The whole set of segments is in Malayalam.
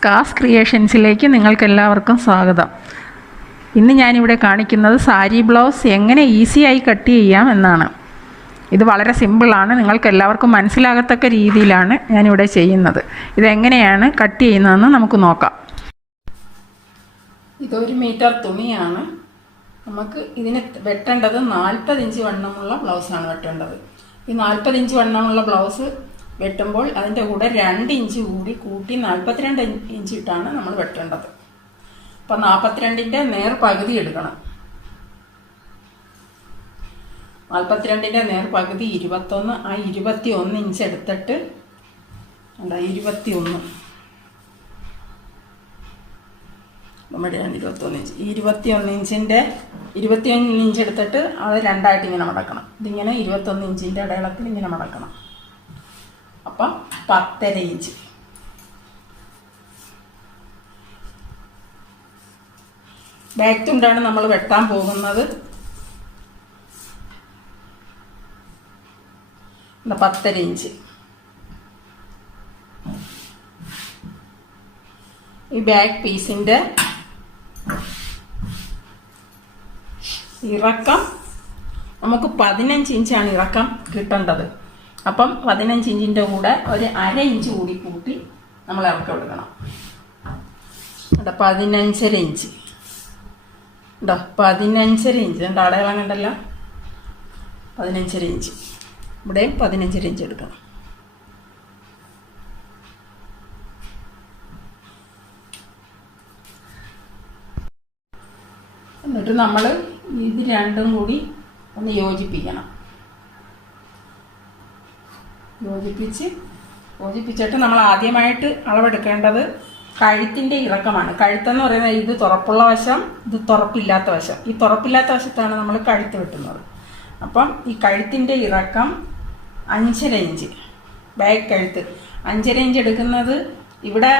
സ്കാസ് ക്രിയേഷൻസിലേക്ക് നിങ്ങൾക്കെല്ലാവർക്കും സ്വാഗതം. ഇന്ന് ഞാനിവിടെ കാണിക്കുന്നത് സാരി ബ്ലൗസ് എങ്ങനെ ഈസിയായി കട്ട് ചെയ്യാം എന്നാണ്. ഇത് വളരെ സിമ്പിളാണ്, നിങ്ങൾക്കെല്ലാവർക്കും മനസ്സിലാകത്തക്ക രീതിയിലാണ് ഞാനിവിടെ ചെയ്യുന്നത്. ഇതെങ്ങനെയാണ് കട്ട് ചെയ്യുന്നതെന്ന് നമുക്ക് നോക്കാം. ഇതൊരു മീറ്റർ തുണിയാണ്. നമുക്ക് ഇതിന് വെട്ടേണ്ടത് 40 ഇഞ്ച് വണ്ണമുള്ള ബ്ലൗസാണ് വെട്ടേണ്ടത്. ഈ 40 ഇഞ്ച് വണ്ണമുള്ള ബ്ലൗസ് വെട്ടുമ്പോൾ അതിൻ്റെ കൂടെ 2 ഇഞ്ച് കൂടി കൂട്ടി 42 ഇഞ്ച് ഇട്ടാണ് നമ്മൾ വെട്ടേണ്ടത്. അപ്പം 42ൻ്റെ നേർ പകുതി എടുക്കണം. 42ൻ്റെ നേർ പകുതി 21. ആ 21 ഇഞ്ച് എടുത്തിട്ട് 21 നമ്മുടെയാണ് 21 ഇഞ്ച്. 21 ഇഞ്ച് എടുത്തിട്ട് അത് രണ്ടായിട്ട് ഇങ്ങനെ മടക്കണം. ഇതിങ്ങനെ 21 ഇഞ്ചിൻ്റെ അടയാളത്തിൽ ഇങ്ങനെ മടക്കണം. അപ്പം 10.5 ഇഞ്ച്. ബാക്ക് തുണ്ടാണ് നമ്മൾ വെട്ടാൻ പോകുന്നത്. 10.5 ഇഞ്ച്. ഈ ബാക്ക് പീസിൻ്റെ ഇറക്കം നമുക്ക് 15 ഇഞ്ചാണ് ഇറക്കം കിട്ടേണ്ടത്. അപ്പം 15 ഇഞ്ചിൻ്റെ കൂടെ ഒരു 1/2 ഇഞ്ച് കൂടി കൂട്ടി നമ്മൾ ഇറക്കം എടുക്കണം. 15.5 ഇഞ്ച്. 15.5 ഇഞ്ച് എൻ്റെ അടയാളം കണ്ടല്ലോ. 15.5 ഇഞ്ച്. ഇവിടെയും 15.5 ഇഞ്ച് എടുക്കണം. എന്നിട്ട് നമ്മൾ ഇത് രണ്ടും കൂടി ഒന്ന് യോജിപ്പിക്കണം. യോജിപ്പിച്ചിട്ട് നമ്മൾ ആദ്യമായിട്ട് അളവെടുക്കേണ്ടത് കഴുത്തിൻ്റെ ഇറക്കമാണ്. കഴുത്തെന്ന് പറയുന്നത് ഇത് തുറപ്പുള്ള വശം, ഇത് തുറപ്പില്ലാത്ത വശം. ഈ തുറപ്പില്ലാത്ത വശത്താണ് നമ്മൾ കഴുത്ത് വെട്ടുന്നത്. അപ്പം ഈ കഴുത്തിൻ്റെ ഇറക്കം 5.5 ഇഞ്ച്. ബാക്ക് കഴുത്ത് 5.5 ഇഞ്ച് എടുക്കുന്നത്. ഇവിടെ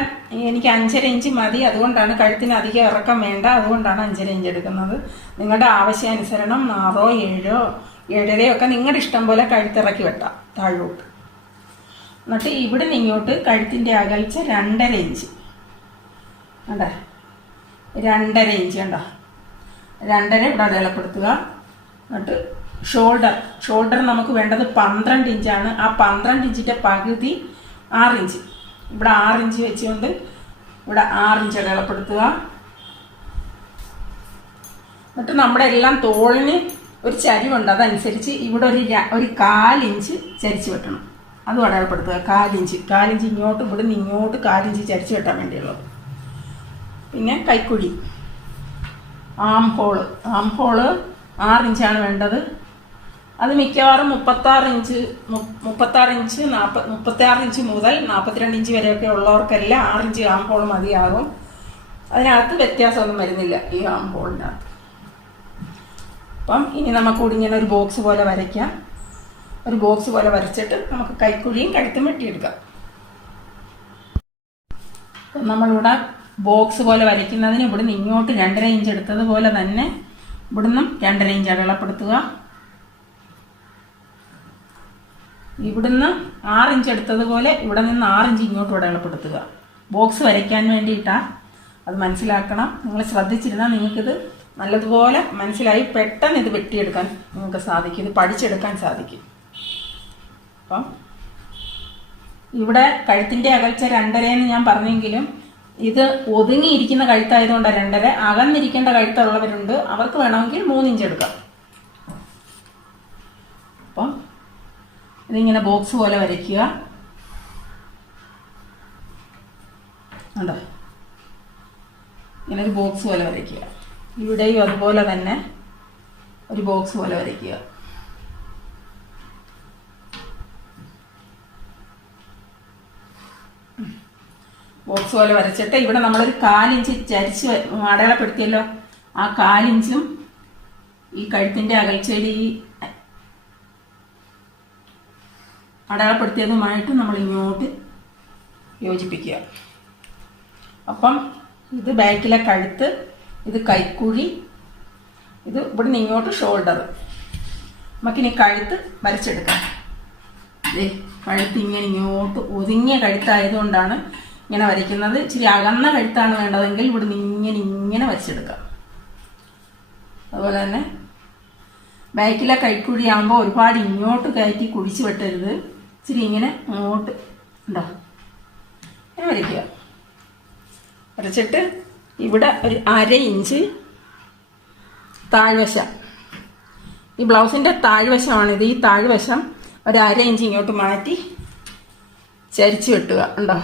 എനിക്ക് 5.5 ഇഞ്ച് മതി, അതുകൊണ്ടാണ് കഴുത്തിന് അധികം ഇറക്കം വേണ്ട, അതുകൊണ്ടാണ് 5.5 ഇഞ്ച് എടുക്കുന്നത്. നിങ്ങളുടെ ആവശ്യാനുസരണം 6, 7, 7.5 ഒക്കെ നിങ്ങളുടെ ഇഷ്ടം പോലെ കഴുത്തിറക്കി വെട്ടാം താഴോട്ട്. എന്നിട്ട് ഇവിടെ ഇങ്ങോട്ട് കഴുത്തിൻ്റെ അകൽച്ച 2.5 ഇഞ്ച്. കണ്ടേ, 2.5 ഇഞ്ച് കണ്ടോ. 2.5 ഇവിടെ അടയാളപ്പെടുത്തുക. എന്നിട്ട് ഷോൾഡർ നമുക്ക് വേണ്ടത് 12 ഇഞ്ചാണ്. ആ 12 ഇഞ്ചിൻ്റെ പകുതി 6 ഇഞ്ച്. ഇവിടെ 6 ഇഞ്ച് വെച്ചുകൊണ്ട് ഇവിടെ 6 ഇഞ്ച് അടയാളപ്പെടുത്തുക. എന്നിട്ട് നമ്മുടെ എല്ലാം തോളിന് ഒരു ചരിവുണ്ട്, അതനുസരിച്ച് ഇവിടെ ഒരു 1/4 ഇഞ്ച് ചരിച്ച് വെട്ടണം. അതും അടയാളപ്പെടുത്തുക. 1/4 ഇഞ്ച് ഇങ്ങോട്ട്, ഇവിടെ നിന്ന് ഇങ്ങോട്ട് 1/4 ഇഞ്ച് ചരിച്ച് വെട്ടാൻ വേണ്ടിയുള്ളത്. പിന്നെ കൈക്കുഴി, ആം ഹോള് 6 ഇഞ്ചാണ് വേണ്ടത്. അത് മിക്കവാറും 36 ഇഞ്ച് മുതൽ 42 ഇഞ്ച് വരെയൊക്കെ ഉള്ളവർക്കെല്ലാം 6 ഇഞ്ച് ആം ഹോൾ മതിയാകും. അതിനകത്ത് വ്യത്യാസമൊന്നും വരുന്നില്ല ഈ ആം ഹോളിനകത്ത്. അപ്പം ഇനി നമുക്ക് ഇങ്ങനെ ഒരു ബോക്സ് പോലെ വരയ്ക്കാം. ഒരു ബോക്സ് പോലെ വരച്ചിട്ട് നമുക്ക് കൈക്കുഴിയും കഴുത്തും വെട്ടിയെടുക്കാം. നമ്മളിവിടെ ബോക്സ് പോലെ വരയ്ക്കുന്നതിന് ഇവിടുന്ന് ഇങ്ങോട്ട് 2.5 ഇഞ്ച് എടുത്തതുപോലെ തന്നെ ഇവിടുന്നും 2.5 ഇഞ്ച് അടയാളപ്പെടുത്തുക. ഇവിടുന്ന് 6 ഇഞ്ച് എടുത്തതുപോലെ ഇവിടെ നിന്ന് 6 ഇഞ്ച് ഇങ്ങോട്ട് അടയാളപ്പെടുത്തുക. ബോക്സ് വരയ്ക്കാൻ വേണ്ടിയിട്ടാണ്, അത് മനസ്സിലാക്കണം. നിങ്ങൾ ശ്രദ്ധിച്ചിരുന്നാൽ നിങ്ങൾക്കിത് നല്ലതുപോലെ മനസ്സിലായി പെട്ടെന്ന് ഇത് വെട്ടിയെടുക്കാൻ നിങ്ങൾക്ക് സാധിക്കും, ഇത് പഠിച്ചെടുക്കാൻ സാധിക്കും. അപ്പം ഇവിടെ കഴുത്തിൻ്റെ അകൽച്ച 2.5 എന്ന് ഞാൻ പറഞ്ഞെങ്കിലും ഇത് ഒതുങ്ങിയിരിക്കുന്ന കഴുത്തായതുകൊണ്ടാണ് 2.5. അകന്നിരിക്കേണ്ട കഴുത്തുള്ളവരുണ്ട്, അവർക്ക് വേണമെങ്കിൽ 3 ഇഞ്ച് എടുക്കാം. അപ്പം ഇതിങ്ങനെ ബോക്സ് പോലെ വരയ്ക്കുക. ഉണ്ടോ, ഇങ്ങനെ ഒരു ബോക്സ് പോലെ വരയ്ക്കുക. ഇവിടെയും അതുപോലെ തന്നെ ഒരു ബോക്സ് പോലെ വരയ്ക്കുക. ബോക്സ് പോലെ വരച്ചിട്ട് ഇവിടെ നമ്മളൊരു 1/4 ഇഞ്ച് ചരിച്ച് അടയാളപ്പെടുത്തിയല്ലോ. ആ 1/4 ഇഞ്ചും ഈ കഴുത്തിൻ്റെ അകൽച്ചയിൽ ഈ അടയാളപ്പെടുത്തിയതുമായിട്ട് നമ്മൾ ഇങ്ങോട്ട് യോജിപ്പിക്കുക. അപ്പം ഇത് ബാക്കിലെ കഴുത്ത്, ഇത് കൈക്കുഴി, ഇത് ഇവിടുന്ന് ഇങ്ങോട്ട് ഷോൾഡർ. നമുക്കിനി കഴുത്ത് വരച്ചെടുക്കാം. കഴുത്ത് ഇങ്ങനെ ഇങ്ങോട്ട് ഒതുങ്ങിയ കഴുത്തായതുകൊണ്ടാണ് ഇങ്ങനെ വരയ്ക്കുന്നത്. ഇച്ചിരി അകന്ന കഴുത്താണ് വേണ്ടതെങ്കിൽ ഇവിടുന്ന് ഇങ്ങനെ വരച്ചെടുക്കാം. അതുപോലെ തന്നെ ബാക്കിലെ കൈക്കുഴി ആകുമ്പോൾ ഒരുപാട് ഇങ്ങോട്ട് കയറ്റി കുഴിച്ച് വെട്ടരുത്. ഇച്ചിരി ഇങ്ങനെ അങ്ങോട്ട് ഉണ്ടോ ഇങ്ങനെ വരയ്ക്കുക. വരച്ചിട്ട് ഇവിടെ ഒരു 1/2 ഇഞ്ച് താഴ്വശം, ഈ ബ്ലൗസിൻ്റെ താഴ്വശമാണിത്. ഈ താഴ്വശം ഒരു 1/2 ഇഞ്ച് ഇങ്ങോട്ട് മാറ്റി ചരിച്ച് വെട്ടുക. ഉണ്ടോ?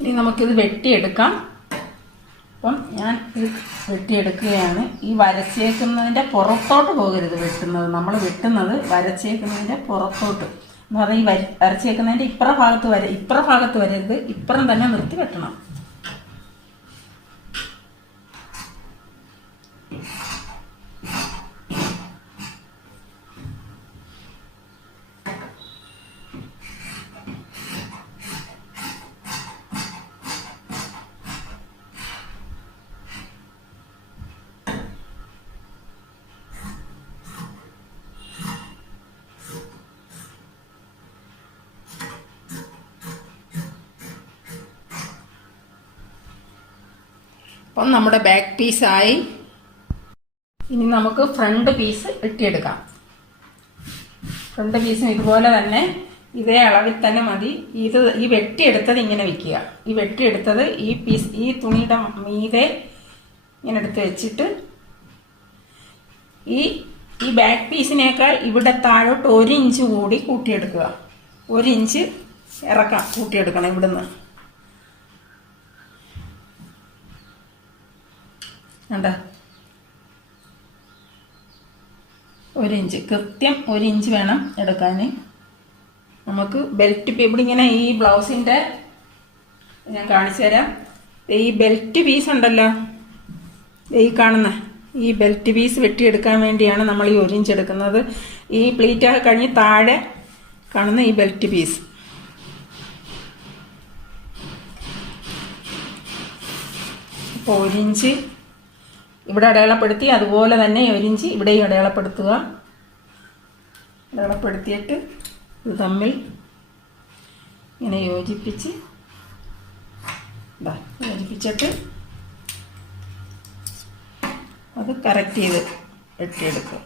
ഇനി നമുക്കിത് വെട്ടിയെടുക്കാം. അപ്പം ഞാൻ ഇത് വെട്ടിയെടുക്കുകയാണ്. ഈ വരച്ചേക്കുന്നതിൻ്റെ പുറത്തോട്ട് പോകരുത് വെട്ടുന്നത്. നമ്മൾ വെട്ടുന്നത് വരച്ചേക്കുന്നതിൻ്റെ പുറത്തോട്ട് എന്ന് പറഞ്ഞാൽ ഈ വരച്ചേക്കുന്നതിൻ്റെ ഇപ്പുറ ഭാഗത്ത് വരരുത്. ഇപ്പുറം തന്നെ നിർത്തി വെട്ടണം. അപ്പം നമ്മുടെ ബാക്ക് പീസായി. ഇനി നമുക്ക് ഫ്രണ്ട് പീസ് വെട്ടിയെടുക്കാം. ഫ്രണ്ട് പീസും ഇതുപോലെ തന്നെ ഇതേ അളവിൽ തന്നെ മതി. ഈ വെട്ടിയെടുത്തത് ഇങ്ങനെ വെക്കുക. ഈ വെട്ടിയെടുത്തത് ഈ തുണിയുടെ മീതെ ഇങ്ങനെ എടുത്ത് വെച്ചിട്ട് ഈ ബാക്ക് പീസിനേക്കാൾ ഇവിടെ താഴോട്ട് 1 ഇഞ്ച് കൂടി കൂട്ടിയെടുക്കുക. 1 ഇഞ്ച് ഇറക്കാം, കൂട്ടിയെടുക്കണം ഇവിടുന്ന്. കണ്ട 1 ഇഞ്ച്, കൃത്യം 1 ഇഞ്ച് വേണം എടുക്കാൻ. നമുക്ക് ബെൽറ്റ് ഇവിടെ ഇങ്ങനെ ഈ ബ്ലൗസിൻ്റെ ഞാൻ കാണിച്ചു തരാം. ഈ ബെൽറ്റ് പീസ് ഉണ്ടല്ലോ, ഈ കാണുന്ന ഈ ബെൽറ്റ് പീസ് വെട്ടിയെടുക്കാൻ വേണ്ടിയാണ് നമ്മൾ ഈ 1 ഇഞ്ച് എടുക്കുന്നത്. ഈ പ്ലീറ്റൊക്കെ കഴിഞ്ഞ് താഴെ കാണുന്ന ഈ ബെൽറ്റ് പീസ്. അപ്പോൾ 1 ഇഞ്ച് ഇവിടെ അടയാളപ്പെടുത്തി, അതുപോലെ തന്നെ 1 ഇഞ്ച് ഇവിടെയും അടയാളപ്പെടുത്തുക. അടയാളപ്പെടുത്തിയിട്ട് ഇത് തമ്മിൽ ഇങ്ങനെ യോജിപ്പിച്ചിട്ട് അത് കറക്റ്റ് ചെയ്ത് വെട്ടിയെടുക്കുക.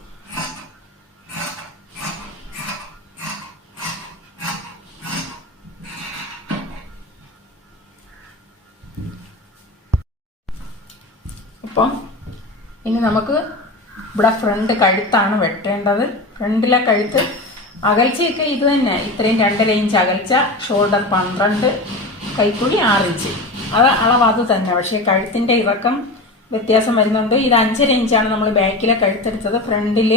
അപ്പം ഇനി നമുക്ക് ഇവിടെ ഫ്രണ്ട് കഴുത്താണ് വെട്ടേണ്ടത്. ഫ്രണ്ടിലെ കഴുത്ത് അകൽച്ചയൊക്കെ ഇത് തന്നെ, ഇത്രയും 2.5 ഇഞ്ച് അകൽച്ച, ഷോൾഡർ 12, കൈക്കുഴി 6 ഇഞ്ച്. അത് അളവ് അത് തന്നെ. പക്ഷേ കഴുത്തിൻ്റെ ഇറക്കം വ്യത്യാസം വരുന്നുണ്ട്. ഇത് 5.5 ഇഞ്ചാണ് നമ്മൾ ബാക്കിലെ കഴുത്തെടുത്തത്. ഫ്രണ്ടിൽ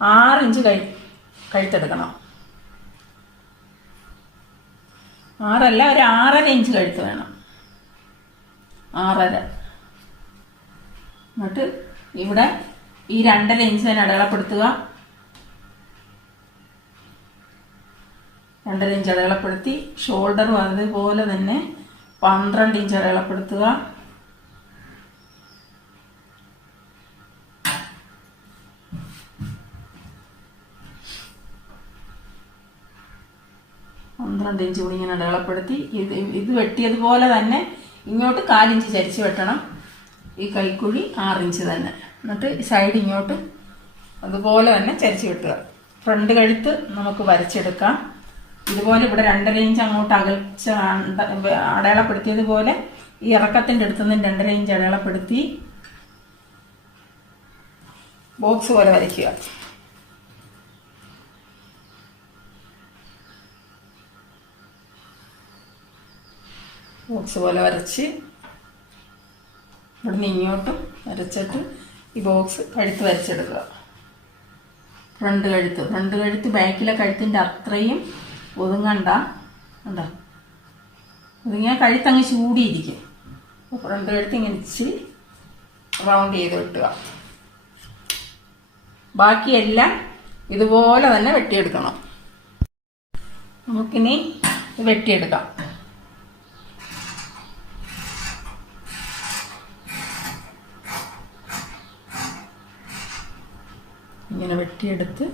6 ഇഞ്ച് കഴുത്തെടുക്കണം. 6 അല്ല, ഒരു 6.5 ഇഞ്ച് കഴുത്ത് വേണം. 6.5. എന്നിട്ട് ഇവിടെ ഈ 2.5 ഇഞ്ച് തന്നെ അടയാളപ്പെടുത്തുക. 2.5 ഇഞ്ച് അടയാളപ്പെടുത്തി ഷോൾഡറും അതുപോലെ തന്നെ 12 ഇഞ്ച് അടയാളപ്പെടുത്തുക. ഇഞ്ച് കൂടി ഇങ്ങനെ അടയാളപ്പെടുത്തി ഇത് വെട്ടിയതുപോലെ തന്നെ ഇങ്ങോട്ട് 4 ഇഞ്ച് ചരിച്ച് വെട്ടണം. ഈ കൈക്കുഴി 6 ഇഞ്ച് തന്നെ. എന്നിട്ട് സൈഡ് ഇങ്ങോട്ട് അതുപോലെ തന്നെ ചരിച്ച് വെട്ടുക. ഫ്രണ്ട് കഴുത്ത് നമുക്ക് വരച്ചെടുക്കാം. ഇതുപോലെ ഇവിടെ 2.5 ഇഞ്ച് അങ്ങോട്ട് അകൽച്ച അടയാളപ്പെടുത്തിയതുപോലെ ഈ ഇറക്കത്തിൻ്റെ അടുത്തുനിന്ന് 2.5 ഇഞ്ച് അടയാളപ്പെടുത്തി ബോക്സ് പോലെ വരയ്ക്കുക. ബോക്സ് പോലെ വരച്ച് ഇവിടുന്ന് ഇങ്ങോട്ടും വരച്ചിട്ട് ഈ ബോക്സ് കഴുത്ത് വരച്ചെടുക്കുക. ഫ്രണ്ട് കഴുത്ത് ബാക്കിലെ കഴുത്തിൻ്റെ അത്രയും ഒതുങ്ങണ്ട. ഉണ്ടോ? ഒതുങ്ങിയാൽ കഴുത്തങ്ങ് ചൂടിയിരിക്കും. അപ്പോൾ ഫ്രണ്ട് കഴുത്ത് ഇങ്ങനെ ഇച്ചിരി റൗണ്ട് ചെയ്ത് വെട്ടുക. ബാക്കിയെല്ലാം ഇതുപോലെ തന്നെ വെട്ടിയെടുക്കണം. നമുക്കിനി വെട്ടിയെടുക്കാം. ഇങ്ങനെ വെട്ടിയെടുത്ത്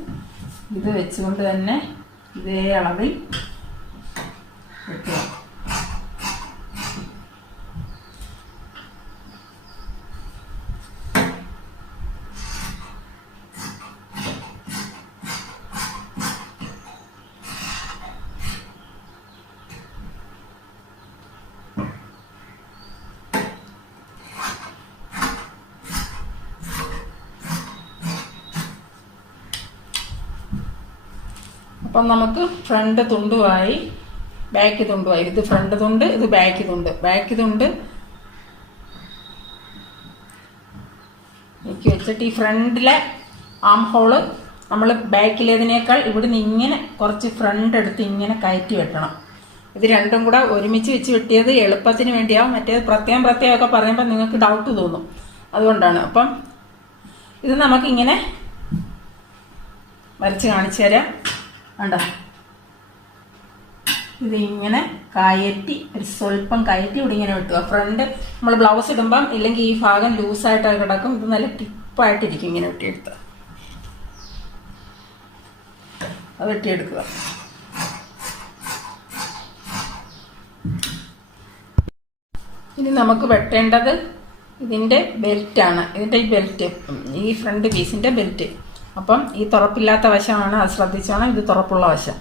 ഇത് വെച്ചുകൊണ്ട് തന്നെ ഇതേ അളവിൽ വെട്ടുക. അപ്പം നമുക്ക് ഫ്രണ്ട് തുണ്ടുമായി ബാക്ക് തുണ്ടുമായി. ഇത് ഫ്രണ്ട് തുണ്ട്, ഇത് ബാക്ക് തുണ്ട്. ബാക്ക് തുണ്ട് നീക്കി വെച്ചിട്ട് ഈ ഫ്രണ്ടിലെ ആം ഹോള് നമ്മൾ ബാക്കിലേതിനേക്കാൾ ഇവിടുന്ന് ഇങ്ങനെ കുറച്ച് ഫ്രണ്ട് എടുത്ത് ഇങ്ങനെ കയറ്റി വെട്ടണം. ഇത് രണ്ടും കൂടെ ഒരുമിച്ച് വെച്ച് വെട്ടിയത് എളുപ്പത്തിന് വേണ്ടിയാവും. മറ്റേത് പ്രത്യേകം പറയുമ്പോൾ നിങ്ങൾക്ക് ഡൗട്ട് തോന്നും, അതുകൊണ്ടാണ്. അപ്പം ഇത് നമുക്കിങ്ങനെ വരച്ച് കാണിച്ചു തരാം. കണ്ടോ, ഇത് ഇങ്ങനെ കയറ്റി ഒരു സ്വല്പം കയറ്റി ഇവിടെ ഇങ്ങനെ വെട്ടുക. ഫ്രണ്ട് നമ്മൾ ബ്ലൗസ് ഇടുമ്പം ഇല്ലെങ്കിൽ ഈ ഭാഗം ലൂസായിട്ട് കിടക്കും. ഇത് നല്ല ടിപ്പായിട്ടിരിക്കും ഇങ്ങനെ വെട്ടിയെടുത്ത്. അത് വെട്ടിയെടുക്കുക. ഇനി നമുക്ക് വെട്ടേണ്ടത് ഇതിൻ്റെ ബെൽറ്റാണ്. ഇതിൻ്റെ ഈ ബെൽറ്റ്, ഈ ഫ്രണ്ട് പീസിൻ്റെ ബെൽറ്റ്. അപ്പം ഈ തുറപ്പില്ലാത്ത വശമാണ്, അത് ശ്രദ്ധിച്ചോണം. ഇത് തുറപ്പുള്ള വശം,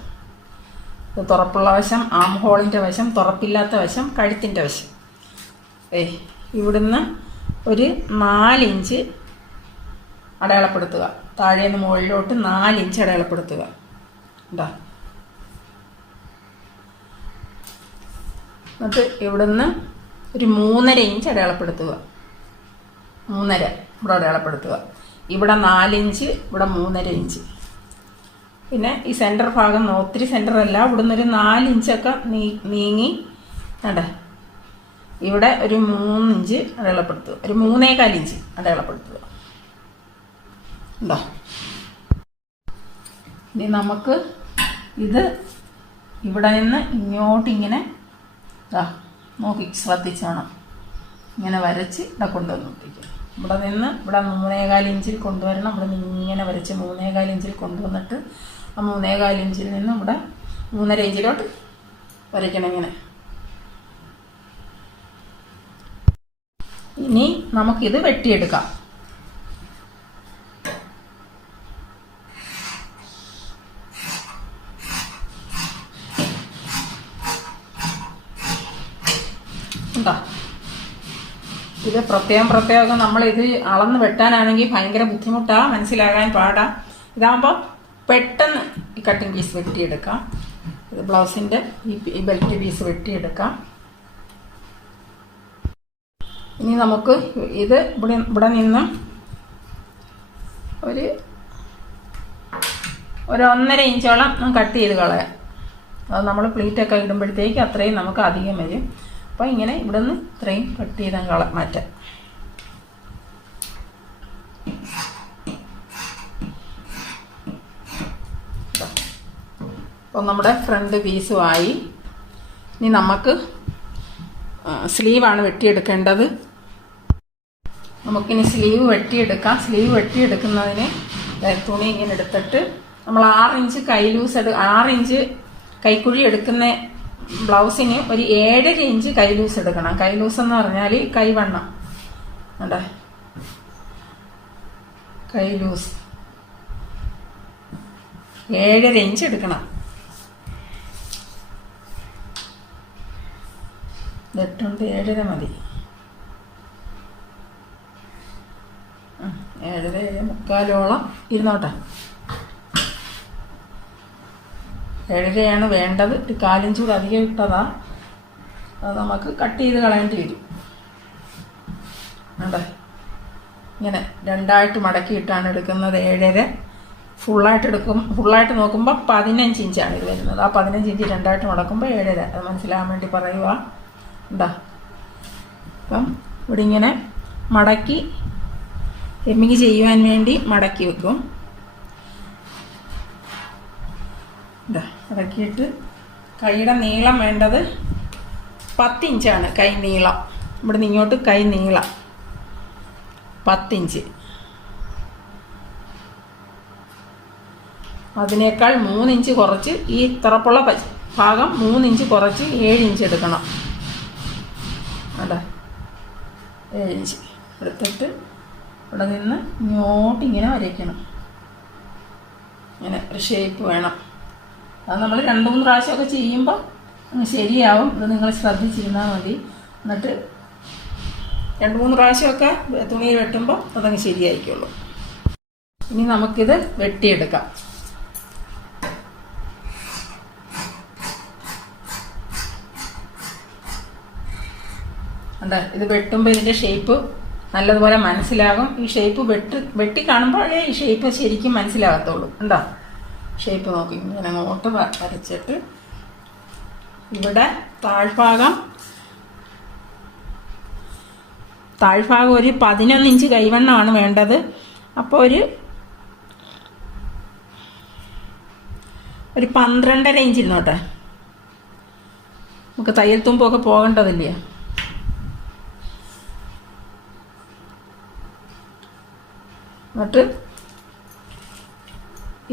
ഇത് തുറപ്പുള്ള വശം ആം ഹോളിൻ്റെ വശം, തുറപ്പില്ലാത്ത വശം കഴുത്തിൻ്റെ വശം. ഇവിടുന്ന് ഒരു 4 ഇഞ്ച് അടയാളപ്പെടുത്തുക. താഴേന്ന് മുകളിലോട്ട് 4 ഇഞ്ച് അടയാളപ്പെടുത്തുക. എന്താ, എന്നിട്ട് ഇവിടുന്ന് ഒരു 3.5 ഇഞ്ച് അടയാളപ്പെടുത്തുക. 3.5 ഇവിടെ അടയാളപ്പെടുത്തുക. ഇവിടെ 4 ഇഞ്ച്, ഇവിടെ 3.5 ഇഞ്ച്. പിന്നെ ഈ സെൻറ്റർ ഭാഗം ഒത്തിരി സെൻറ്റർ അല്ല, ഇവിടുന്ന് ഒരു 4 ഇഞ്ചൊക്കെ നീങ്ങി കണ്ടേ ഇവിടെ ഒരു 3 ഇഞ്ച് അടയാളപ്പെടുത്തുക. ഒരു 3.25 ഇഞ്ച് അടയാളപ്പെടുത്തുക. എന്താ, ഇനി നമുക്ക് ഇത് ഇവിടെ നിന്ന് ഇങ്ങോട്ടിങ്ങനെ നോക്കി ശ്രദ്ധിച്ചോണം. ഇങ്ങനെ വരച്ച് ഇവിടെ കൊണ്ടുവന്ന് ഒട്ടിക്കുക. ഇവിടെ നിന്ന് ഇവിടെ 3.25 ഇഞ്ചിൽ കൊണ്ടുവരണം. ഇവിടെ നിന്ന് ഇങ്ങനെ വരച്ച് 3.25 ഇഞ്ചിൽ കൊണ്ടുവന്നിട്ട് ആ 3.25 ഇഞ്ചിൽ നിന്ന് ഇവിടെ 3.5 ഇഞ്ചിലോട്ട് വരയ്ക്കണം ഇങ്ങനെ. ഇനി നമുക്കിത് വെട്ടിയെടുക്കാം. ഉണ്ടോ, ഇത് പ്രത്യേകം നമ്മളിത് അളന്ന് വെട്ടാനാണെങ്കിൽ ഭയങ്കര ബുദ്ധിമുട്ടാണ്, മനസ്സിലാകാൻ പാടാ. ഇതാകുമ്പോൾ പെട്ടെന്ന് ഈ കട്ടിങ് പീസ് വെട്ടിയെടുക്കാം. ഇത് ബ്ലൗസിൻ്റെ ഈ ബെൽറ്റ് പീസ് വെട്ടിയെടുക്കാം. ഇനി നമുക്ക് ഇത് ഇവിടെ നിന്ന് ഒരു 1.5 ഇഞ്ചോളം കട്ട് ചെയ്ത് കളയാം. അത് നമ്മൾ പ്ലീറ്റൊക്കെ ഇടുമ്പോഴത്തേക്ക് അത്രയും നമുക്ക് അധികം വരും. അപ്പോൾ ഇങ്ങനെ ഇവിടെ നിന്ന് ഇത്രയും കട്ട് ചെയ്താൽ മാറ്റാം. അപ്പോൾ നമ്മുടെ ഫ്രണ്ട് പീസുമായി. ഇനി നമുക്ക് സ്ലീവാണ് വെട്ടിയെടുക്കേണ്ടത്. നമുക്കിനി സ്ലീവ് വെട്ടിയെടുക്കാം. സ്ലീവ് വെട്ടിയെടുക്കുന്നതിന് തുണി ഇങ്ങനെ എടുത്തിട്ട് നമ്മൾ 6 ഇഞ്ച് കൈ ലൂസ് 6 ഇഞ്ച് കൈക്കുഴി എടുക്കുന്ന ബ്ലൗസിന് ഒരു 7.5 ഇഞ്ച് കൈ ലൂസ് എടുക്കണം. കൈ ലൂസ് എന്ന് പറഞ്ഞാൽ കൈവണ്ണം. അതെ, കൈ ലൂസ് 7.5 ഇഞ്ച് എടുക്കണം. 8 7.5 മതി. 7.5 മുക്കാലോളം ഇരുന്നോട്ടെ. 7.5 വേണ്ടത്. ഒരു 4 ഇഞ്ച് കൂടെ അധികം ഇട്ടതാ. അത് നമുക്ക് കട്ട് ചെയ്ത് കളയേണ്ടി വരും. അതെ, ഇങ്ങനെ രണ്ടായിട്ട് മടക്കിയിട്ടാണ് എടുക്കുന്നത്. 7.5 ഫുള്ളായിട്ട് നോക്കുമ്പോൾ 15 ഇഞ്ചാണ് ഇത് വരുന്നത്. ആ 15 ഇഞ്ച് രണ്ടായിട്ട് മടക്കുമ്പോൾ 7.5. അത് മനസ്സിലാകാൻ വേണ്ടി പറയുക. എന്താ, അപ്പം ഇവിടെ ഇങ്ങനെ മടക്കി ഹെമ്മിങ് ചെയ്യുവാൻ വേണ്ടി മടക്കി വെക്കും. ഇതാ മടക്കിയിട്ട് കൈയുടെ നീളം വേണ്ടത് 10 ഇഞ്ചാണ്. കൈ നീളം ഇവിടെ നിന്ന് ഇങ്ങോട്ട് കൈ നീളം 10 ഇഞ്ച്. അതിനേക്കാൾ 3 ഇഞ്ച് കുറച്ച് ഈ തുറപ്പുള്ള ഭാഗം 3 ഇഞ്ച് കുറച്ച് 7 ഇഞ്ച് എടുക്കണം. അല്ല 7 ഇഞ്ച് എടുത്തിട്ട് ഇവിടെ നിന്ന് ഇങ്ങോട്ട് ഇങ്ങനെ വരയ്ക്കണം. ഇങ്ങനെ ഒരു ഷേപ്പ് വേണം. അത് നമ്മൾ 2-3 പ്രാവശ്യമൊക്കെ ചെയ്യുമ്പോൾ ശരിയാവും. ഇത് നിങ്ങൾ ശ്രദ്ധിച്ചിരുന്നാൽ മതി. എന്നിട്ട് 2-3 പ്രാവശ്യമൊക്കെ തുണിയിൽ വെട്ടുമ്പോൾ അതങ്ങ് ശരിയായിരിക്കുള്ളൂ. ഇനി നമുക്കിത് വെട്ടിയെടുക്കാം. എന്താ ഇത് വെട്ടുമ്പോൾ ഇതിൻ്റെ ഷേപ്പ് നല്ലതുപോലെ മനസ്സിലാകും. ഈ ഷേപ്പ് വെട്ടി കാണുമ്പോഴേ ഈ ഷേപ്പ് ശരിക്കും മനസ്സിലാകത്തുള്ളൂ. എന്താ ഷേപ്പ് നോക്കി ഇങ്ങനെ അങ്ങോട്ട് വരച്ചിട്ട് ഇവിടെ താഴ്ഭാഗം ഒരു 11 ഇഞ്ച് കൈവണ്ണമാണ് വേണ്ടത്. അപ്പോൾ ഒരു 12.5 ഇഞ്ച് ഇരുന്നോട്ടെ. നമുക്ക് തയ്യൽ തുമ്പൊക്കെ പോകേണ്ടതില്ലേ. എന്നിട്ട്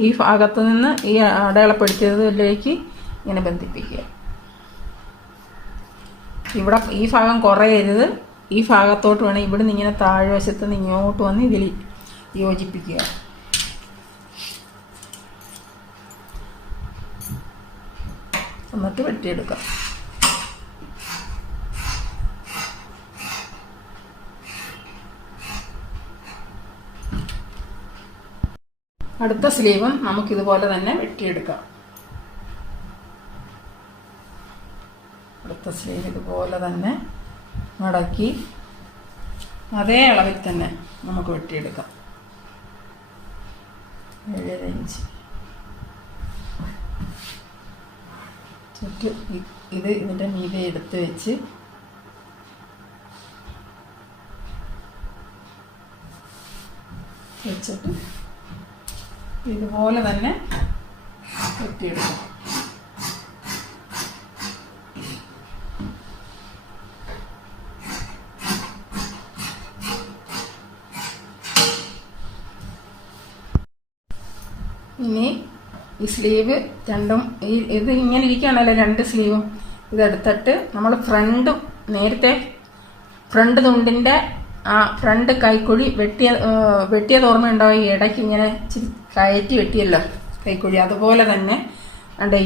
ഈ ഭാഗത്ത് നിന്ന് ഈ അടയാളപ്പെടുത്തിയതിലേക്ക് ഇങ്ങനെ ബന്ധിപ്പിക്കുക. ഇവിടെ ഈ ഭാഗം കുറയരുത്. ഈ ഭാഗത്തോട്ട് വേണം ഇവിടെ നിന്ന് ഇങ്ങനെ താഴ്വശത്ത് നിന്ന് ഇങ്ങോട്ട് വന്ന് ഇതിൽ യോജിപ്പിക്കുക. എന്നിട്ട് വെട്ടിയെടുക്കാം. അടുത്ത സ്ലീവും നമുക്കിതുപോലെ തന്നെ വെട്ടിയെടുക്കാം. അടുത്ത സ്ലീവ് ഇതുപോലെ തന്നെ മടക്കി അതേ അളവിൽ തന്നെ നമുക്ക് വെട്ടിയെടുക്കാം. 7 ഇഞ്ച് ഇത് ഇതിൻ്റെ മീതെ എടുത്ത് വെച്ച് വെച്ചിട്ട് ഇതുപോലെ തന്നെ വെട്ടിയെടുക്കാം. ഇനി ഈ സ്ലീവ് രണ്ടും ഇത് ഇങ്ങനെ ഇരിക്കുകയാണല്ലോ 2 സ്ലീവും. ഇതെടുത്തിട്ട് നമ്മൾ നേരത്തെ ഫ്രണ്ട് തുണ്ടിൻ്റെ ഫ്രണ്ട് കൈക്കുഴി വെട്ടിയത് ഓർമ്മയുണ്ടാവും. ഈ ഇടയ്ക്ക് ഇങ്ങനെ ഇച്ചിരി കയറ്റി വെട്ടിയല്ലോ കൈക്കുഴി. അതുപോലെ തന്നെ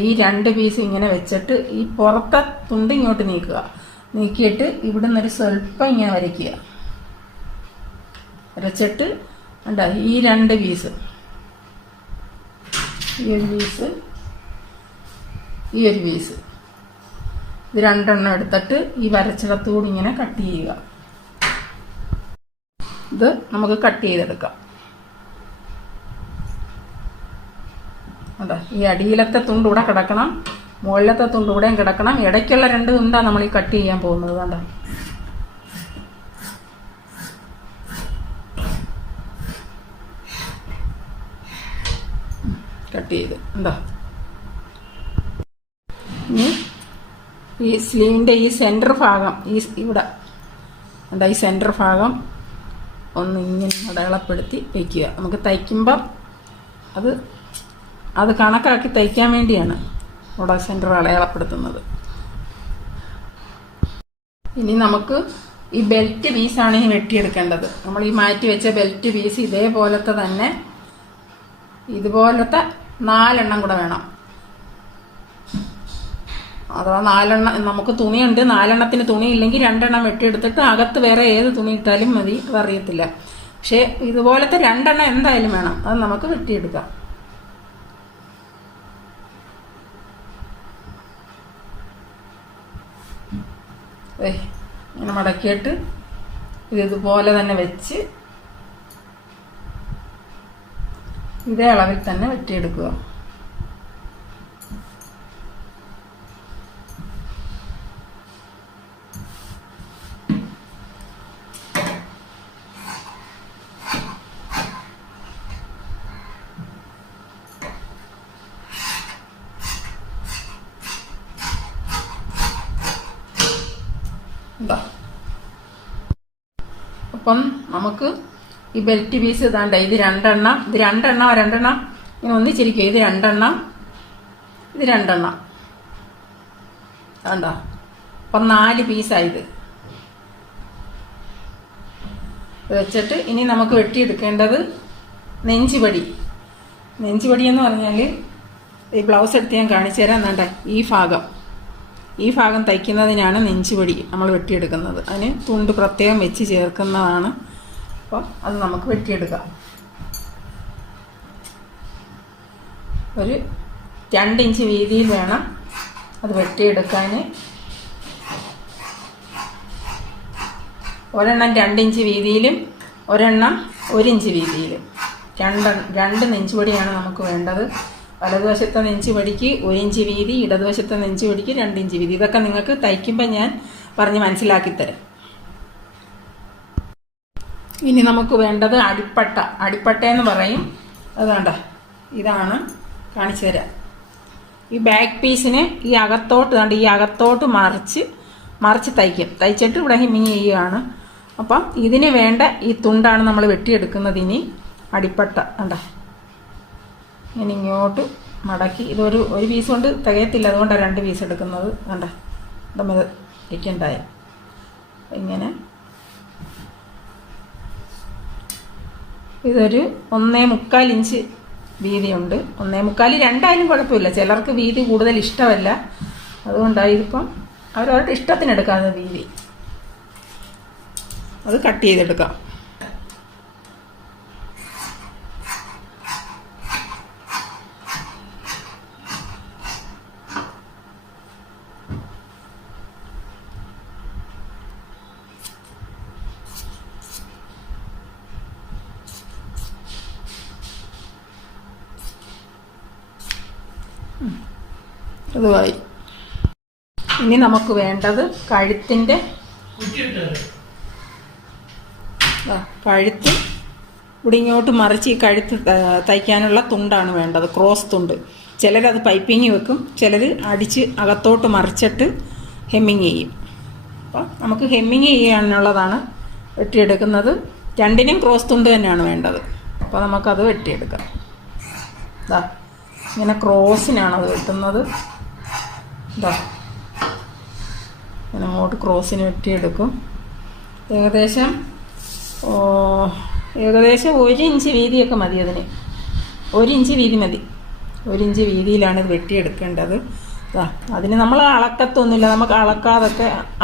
ഈ 2 പീസ് ഇങ്ങനെ വെച്ചിട്ട് ഈ പുറത്തെ തുണ്ട് ഇങ്ങോട്ട് നീക്കിയിട്ട് ഇവിടെ നിന്നൊരു സ്വല്പം ഇങ്ങനെ വരയ്ക്കുക. വരച്ചിട്ട് ഈ 2 പീസ്, ഈ ഒരു പീസ്, ഈ ഒരു പീസ്, ഇത് 2 എണ്ണം എടുത്തിട്ട് ഈ വരച്ചിടത്തുകൂടി ഇങ്ങനെ കട്ട് ചെയ്യുക. ഇത് നമുക്ക് കട്ട് ചെയ്തെടുക്കാം. ഈ അടിയിലത്തെ തുണ്ട് ഇവിടെ കിടക്കണം, മുകളിലത്തെ തുണ്ട് ഇവിടെയും കിടക്കണം. ഇടയ്ക്കുള്ള 2 തുണ്ടാണ് നമ്മൾ ഈ കട്ട് ചെയ്യാൻ പോകുന്നത്. കണ്ടോ, കട്ട് ചെയ്ത് ഉണ്ടോ. ഇനി ഈ സ്ലീവിൻ്റെ ഈ സെൻറ്റർ ഭാഗം ഇവിടെ ഈ സെൻറ്റർ ഭാഗം ഒന്ന് ഇങ്ങനെ അടയാളപ്പെടുത്തി വയ്ക്കുക. നമുക്ക് തയ്ക്കുമ്പം അത് കണക്കാക്കി തയ്ക്കാൻ വേണ്ടിയാണ് ഇവിടെ സെൻറ്റർ അടയാളപ്പെടുത്തുന്നത്. ഇനി നമുക്ക് ഈ ബെൽറ്റ് പീസാണ് ഈ വെട്ടിയെടുക്കേണ്ടത്. നമ്മൾ ഈ മാറ്റി വെച്ച ബെൽറ്റ് പീസ് ഇതേപോലത്തെ തന്നെ ഇതുപോലത്തെ 4 എണ്ണം കൂടെ വേണം. അഥവാ 4 എണ്ണം നമുക്ക് തുണിയുണ്ട്, 4 എണ്ണത്തിന് തുണി ഇല്ലെങ്കിൽ 2 എണ്ണം വെട്ടിയെടുത്തിട്ട് അകത്ത് വേറെ ഏത് തുണി ഇട്ടാലും മതി, അതറിയത്തില്ല. പക്ഷേ ഇതുപോലത്തെ 2 എണ്ണം എന്തായാലും വേണം. അത് നമുക്ക് വെട്ടിയെടുക്കാം. ഇങ്ങനെ മടക്കിയിട്ട് ഇതുപോലെ തന്നെ വെച്ച് ഇതേ അളവിൽ തന്നെ വെട്ടിയെടുക്കുക. അപ്പം നമുക്ക് ഈ ബെൽറ്റ് പീസ് ഇതാണ്ട് ഇത് 2 എണ്ണം, ഇത് 2 എണ്ണം ഇങ്ങനെ ഒന്നിച്ചിരിക്കുക. ഇത് രണ്ടെണ്ണം, ഇത് രണ്ടെണ്ണം, കണ്ടോ? അപ്പം 4 പീസായത് വെച്ചിട്ട് ഇനി നമുക്ക് വെട്ടിയെടുക്കേണ്ടത് നെഞ്ചുപടി. നെഞ്ചുപടി എന്ന് പറഞ്ഞാൽ ഈ ബ്ലൗസ് എടുത്ത് ഞാൻ കാണിച്ചു തരാം. എന്നാണ്ട ഈ ഭാഗം തയ്ക്കുന്നതിനാണ് നെഞ്ചുപടി നമ്മൾ വെട്ടിയെടുക്കുന്നത്. അതിന് തുണ്ട് പ്രത്യേകം വെച്ച് ചേർക്കുന്നതാണ്. അപ്പോൾ അത് നമുക്ക് വെട്ടിയെടുക്കാം. ഒരു 2 ഇഞ്ച് വീതിയിൽ വേണം അത് വെട്ടിയെടുക്കാൻ. ഒരെണ്ണം 2 ഇഞ്ച് വീതിയിലും ഒരെണ്ണം 1 ഇഞ്ച് വീതിയിലും. രണ്ട് നെഞ്ചുപടിയാണ് നമുക്ക് വേണ്ടത്. വലതുവശത്തെ നെഞ്ചുപടിക്ക് 1 ഇഞ്ച് വീതി, ഇടതുവശത്തെ നെഞ്ചുപടിക്ക് 2 ഇഞ്ച് വീതി. ഇതൊക്കെ നിങ്ങൾക്ക് തയ്ക്കുമ്പോൾ ഞാൻ പറഞ്ഞ് മനസ്സിലാക്കിത്തരാം. ഇനി നമുക്ക് വേണ്ടത് അടിപ്പട്ട എന്ന് പറയും. അതാണ്ട ഇതാണ്, കാണിച്ചു തരാം. ഈ ബാക്ക് പീസിനെ ഈ അകത്തോട്ട് മറിച്ച് തയ്ച്ചിട്ട് ഇവിടെ ഹിമ്മിങ് ചെയ്യുകയാണ്. അപ്പം ഇതിന് വേണ്ട ഈ തുണ്ടാണ് നമ്മൾ വെട്ടിയെടുക്കുന്നത്. ഇനി അടിപ്പട്ട കണ്ട ഇങ്ങനെ ഇങ്ങോട്ട് മടക്കി, ഒരു പീസ് കൊണ്ട് തികയത്തില്ല, അതുകൊണ്ടാണ് 2 പീസ് എടുക്കുന്നത്. കണ്ട നമ്മൾ ഇരിക്കണ്ടായ ഇങ്ങനെ ഇതൊരു 1.25 ഇഞ്ച് വീതിയുണ്ട്. 1.25 2 കുഴപ്പമില്ല. ചിലർക്ക് വീതി കൂടുതൽ ഇഷ്ടമല്ല, അതുകൊണ്ടാണ് ഇതിപ്പം അവരവരുടെ ഇഷ്ടത്തിനെടുക്കാതെ വീതി അത് കട്ട് ചെയ്തെടുക്കാം. അതുമായി ഇനി നമുക്ക് വേണ്ടത് കഴുത്ത് ഇവിടെ ഇങ്ങോട്ട് മറിച്ച് ഈ കഴുത്ത് തയ്ക്കാനുള്ള തുണ്ടാണ് വേണ്ടത്. ക്രോസ് തുണ്ട്. ചിലരത് പൈപ്പിങ് വെക്കും, ചിലർ അടിച്ച് അകത്തോട്ട് മറിച്ചിട്ട് ഹെമ്മിങ് ചെയ്യും. അപ്പം നമുക്ക് ഹെമ്മിങ് ചെയ്യാനുള്ളതാണ് വെട്ടിയെടുക്കുന്നത്. 2നും ക്രോസ് തുണ്ട് തന്നെയാണ് വേണ്ടത്. അപ്പോൾ നമുക്കത് വെട്ടിയെടുക്കാം. ഇങ്ങനെ ക്രോസിനാണ് അത് വെട്ടുന്നത്. ഇങ്ങനെ അങ്ങോട്ട് ക്രോസിന് വെട്ടിയെടുക്കും. ഏകദേശം 1 ഇഞ്ച് വീതിയൊക്കെ മതി. അതിന് 1 ഇഞ്ച് വീതി മതി. 1 ഇഞ്ച് വീതിയിലാണ് ഇത് വെട്ടിയെടുക്കേണ്ടത്. അതിന് നമ്മൾ അളക്കത്തൊന്നുമില്ല. നമുക്ക്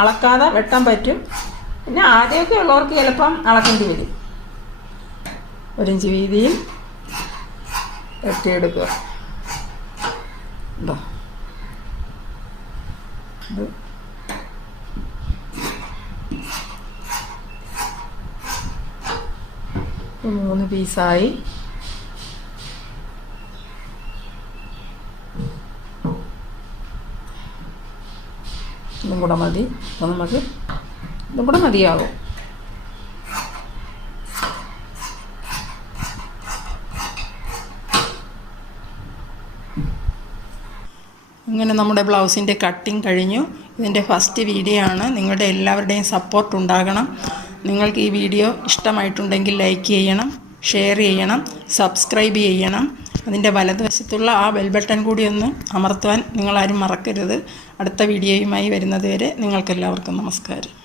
അളക്കാതെ വെട്ടാൻ പറ്റും. പിന്നെ ആദ്യമൊക്കെ ഉള്ളവർക്ക് ചിലപ്പം അളക്കേണ്ടി വരും. 1 ഇഞ്ച് വീതിയിൽ വെട്ടിയെടുക്കുക. ഇത് 3 പീസായി. ഇതും കൂടെ മതി. അപ്പോൾ നമുക്ക് ഇതും കൂടെ മതിയാകും. ഇങ്ങനെ നമ്മുടെ ബ്ലൗസിൻ്റെ കട്ടിങ് കഴിഞ്ഞു. ഇതിൻ്റെ ഫസ്റ്റ് വീഡിയോ ആണ്. നിങ്ങളുടെ എല്ലാവരുടെയും സപ്പോർട്ട് ഉണ്ടാകണം. നിങ്ങൾക്ക് ഈ വീഡിയോ ഇഷ്ടമായിട്ടുണ്ടെങ്കിൽ ലൈക്ക് ചെയ്യണം, ഷെയർ ചെയ്യണം, സബ്സ്ക്രൈബ് ചെയ്യണം. അതിൻ്റെ വലതുവശത്തുള്ള ആ ബെൽ ബട്ടൺ കൂടി ഒന്ന് അമർത്തുവാൻ നിങ്ങളാരും മറക്കരുത്. അടുത്ത വീഡിയോയുമായി വരുന്നത് വരെ നിങ്ങൾക്കെല്ലാവർക്കും നമസ്കാരം.